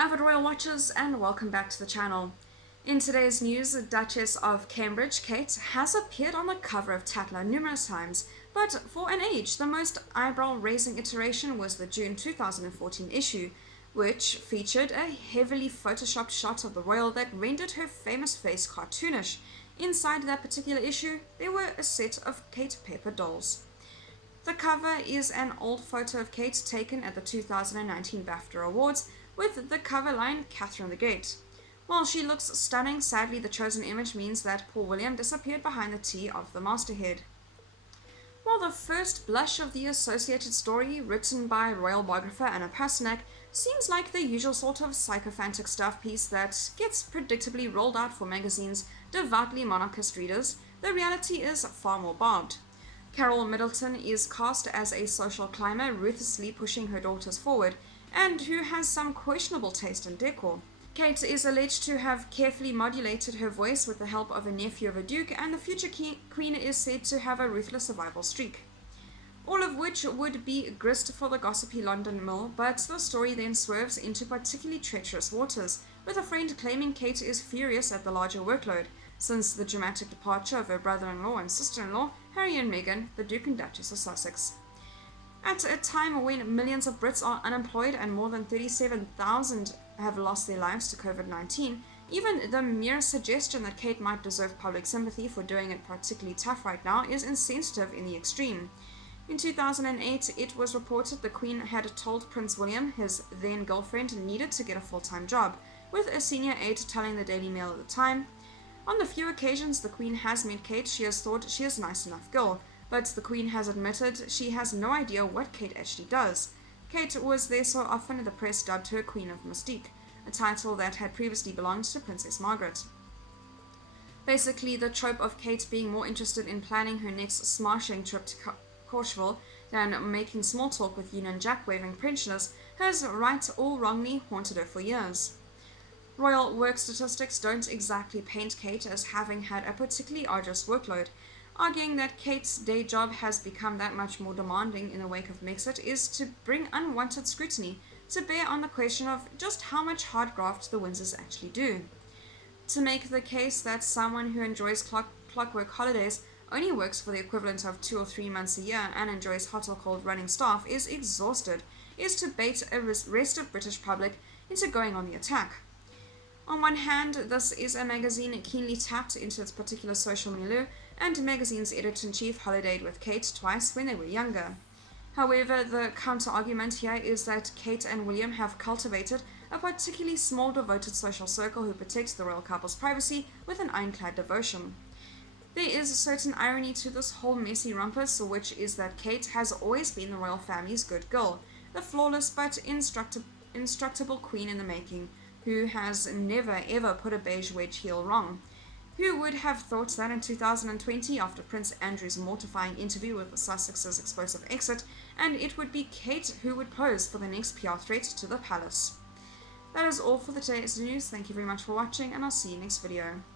avid royal watchers, and welcome back to the channel. In today's news, the Duchess of Cambridge, Kate, has appeared on the cover of Tatler numerous times, but for an age, the most eyebrow-raising iteration was the June 2014 issue, which featured a heavily photoshopped shot of the royal that rendered her famous face cartoonish. Inside that particular issue, there were a set of Kate paper dolls. The cover is an old photo of Kate taken at the 2019 BAFTA Awards, with the cover line "Catherine the Great." While she looks stunning, sadly the chosen image means that poor William disappeared behind the T of the masthead. While the first blush of the associated story, written by royal biographer Anna Pasternak, seems like the usual sort of sycophantic stuff piece that gets predictably rolled out for magazines' devoutly monarchist readers, the reality is far more barbed. Kate Middleton is cast as a social climber ruthlessly pushing her daughters forward, and who has some questionable taste in decor. Kate is alleged to have carefully modulated her voice with the help of a nephew of a duke, and the future queen is said to have a ruthless survival streak. All of which would be grist for the gossipy London mill, but the story then swerves into particularly treacherous waters, with a friend claiming Kate is furious at the larger workload, since the dramatic departure of her brother-in-law and sister-in-law, Harry and Meghan, the Duke and Duchess of Sussex. At a time when millions of Brits are unemployed and more than 37,000 have lost their lives to COVID-19, even the mere suggestion that Kate might deserve public sympathy for doing it particularly tough right now is insensitive in the extreme. In 2008, it was reported the Queen had told Prince William his then-girlfriend needed to get a full-time job, with a senior aide telling the Daily Mail at the time, "On the few occasions the Queen has met Kate, she has thought she is a nice enough girl, but the Queen has admitted she has no idea what Kate actually does." Kate was there so often the press dubbed her Queen of Mystique, a title that had previously belonged to Princess Margaret. Basically, the trope of Kate being more interested in planning her next smashing trip to Courchevel than making small talk with Union Jack-waving pensioners has, right or wrongly, haunted her for years. Royal work statistics don't exactly paint Kate as having had a particularly arduous workload. Arguing that Kate's day job has become that much more demanding in the wake of Megxit is to bring unwanted scrutiny to bear on the question of just how much hard graft the Windsors actually do. To make the case that someone who enjoys clockwork holidays only works for the equivalent of 2 or 3 months a year and enjoys hot or cold running staff is exhausted, is to bait a restive British public into going on the attack. On one hand, this is a magazine keenly tapped into its particular social milieu, and the magazine's editor-in-chief holidayed with Kate twice when they were younger. However, the counter-argument here is that Kate and William have cultivated a particularly small devoted social circle who protects the royal couple's privacy with an ironclad devotion. There is a certain irony to this whole messy rumpus, which is that Kate has always been the royal family's good girl, the flawless but instructable queen in the making, who has never ever put a beige wedge heel wrong. Who would have thought that in 2020, after Prince Andrew's mortifying interview with the Sussex's explosive exit, and it would be Kate who would pose for the next PR threat to the palace. That is all for today's news. Thank you very much for watching, and I'll see you next video.